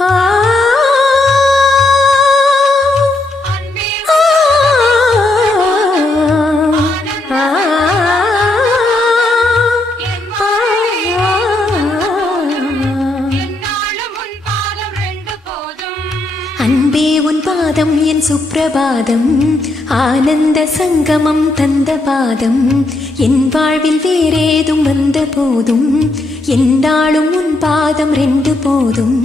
அன்பே உன் பாதம் என் சுப்பிரபாதம், ஆனந்த சங்கமம் தந்த பாதம். என் வாழ்வில் வேறேதும் வந்த போதும் என்னாலும் உன் பாதம் ரெண்டு போதும்.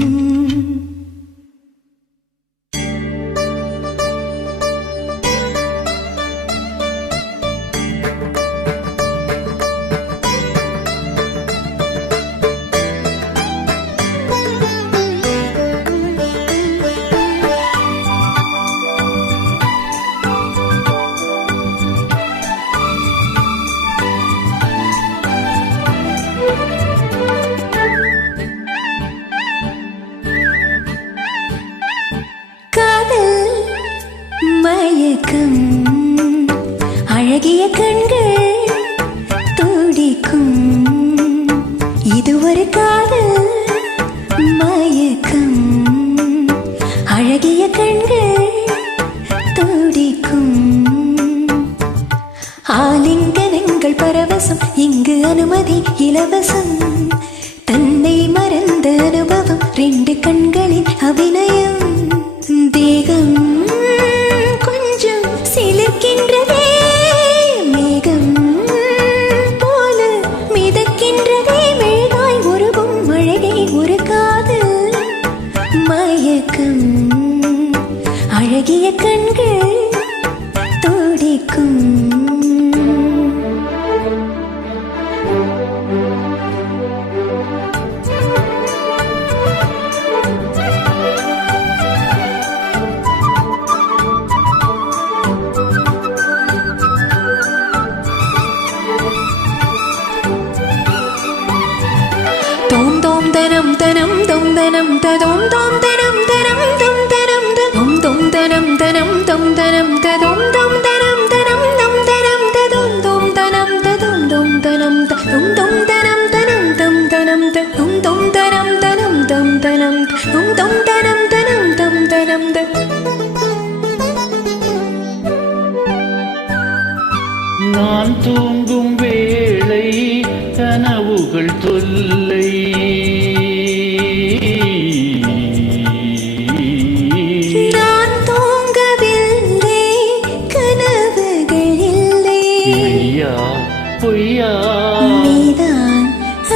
மயக்கம் அழகிய கண்கள் துடிக்கும், இது ஒரு காதல் மயக்கம். அழகிய கண்கள் துடிக்கும், ஆலிங்கனங்கள் பரவசம், இங்கு அனுமதி இலவசம். தன்னை மறந்த அனுபவம், ரெண்டு கண்களின் அபிநயம். தேகம் கொஞ்சம் சிலிர்க்கின்றதே, மேகம் போல மிதக்கின்றதே. மெழுகாய் உருகும் அழகே ஒரு காதல் மயக்கம். அழகிய கண்கள் துடிக்கும். தனம் தனம் தொம் தனம் ததோம் தோம் தனம் தனம் தொம் தனம் தோம் தோம் தனம் தனம் தொம் தனம் ததோம் தோம் தனம் தனம் தொம் தனம் ததோம் தோம் தனம் ததோம் தோம் தனம் தொம் தோம் தனம் தனம் தொம் தனம் தொம் தோம் தனம் தனம் தொம் தனம் தொம் தோம் தனம் தனம் தொம் தனம். நான் தூங்கும் வேளை கனவுகள் தொல்லை, நான் தூங்கவில்லை கனவுகள் இல்லை. ஐயா பொய்யா நீதான்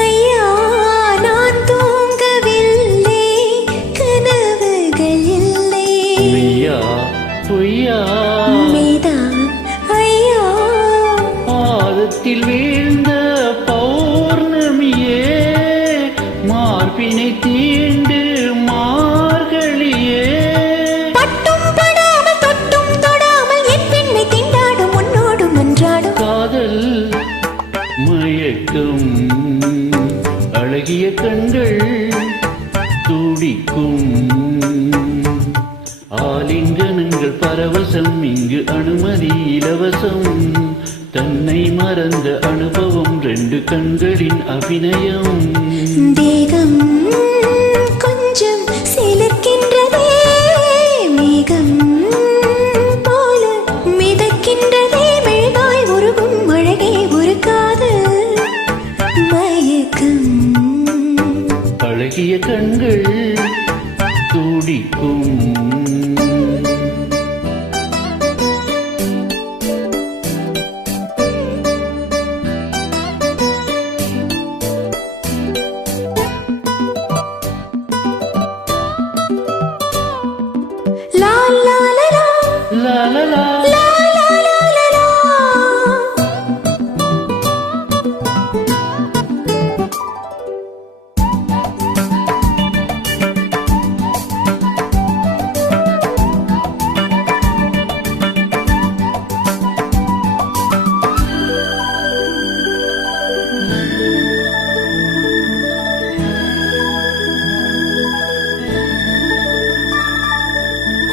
ஐயா, நான் தூங்கவில்லை கனவுகள் இல்லை. ஐயா பொய்யா நீதான் ஐயா. பாதத்தில் வீழ்ந்த பௌர்ணமியே, மார்பினை தீண்டு மார்கழியே. பட்டும் படாமல் தொட்டும் தொடாமல் என் பெண்ணை திண்டாடும் உன்னோடு மன்றாடும் காதல் மயக்கம், அழகிய கண்கள் துடிக்கும், ஆலிங்கனங்கள் பரவசம், இங்கு அனுமதி இலவசம். தன்னை மறந்த அனுபவம், ரெண்டு கண்களின் அபிநயம். தேகம் கொஞ்சம் சிலிர்க்கின்றதே, மேகம் போல மிதக்கின்றதே. மெழுகாய் உருகும் அழகே ஒரு காதல் மயக்கம். அழகிய கண்கள் துடிக்கும். லா லா லா லா லா லா லா லா லா லா லா.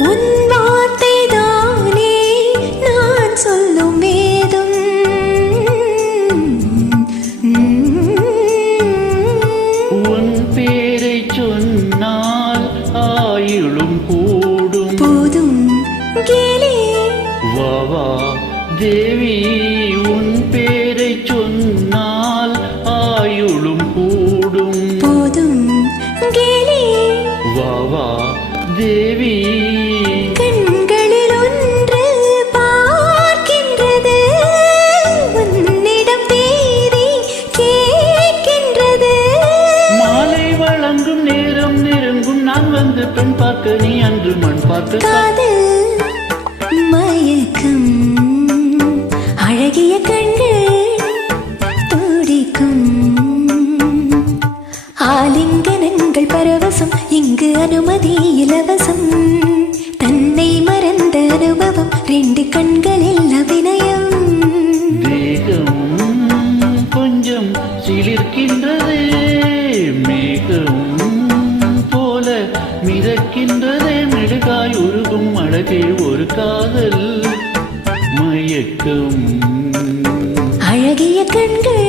உன் வார்த்தை தானே தேவி உன் பேரை சொன்னால் ஆயுளும் கூடும். போதும் கேலி வா வா தேவி, கண்களில் ஒன்று பார்க்கின்றது, உன்னிடம் தேதி கேட்கின்றது. மாலை வழங்கும் நேரம் நெருங்கும், நான் வந்து பெண் பார்க்க நீ அன்று மண் பார்க்க. காதல் மயக்கம், அழகிய கண்கள் துடிக்கும், ஆலிங்கனங்கள் பரவசம், இங்கு அனுமதி இலவசம். தன்னை மறந்த அனுபவம், ரெண்டு கண்களில் அபிநயம். தேகம் கொஞ்சம் சிலிர்க்கின்றதே, மேகம் போல மிதக்கின்றதே, மெழுகாய் உருகும் அழகே ஒரு காதல் மயக்கம். அழகிய கண்கள்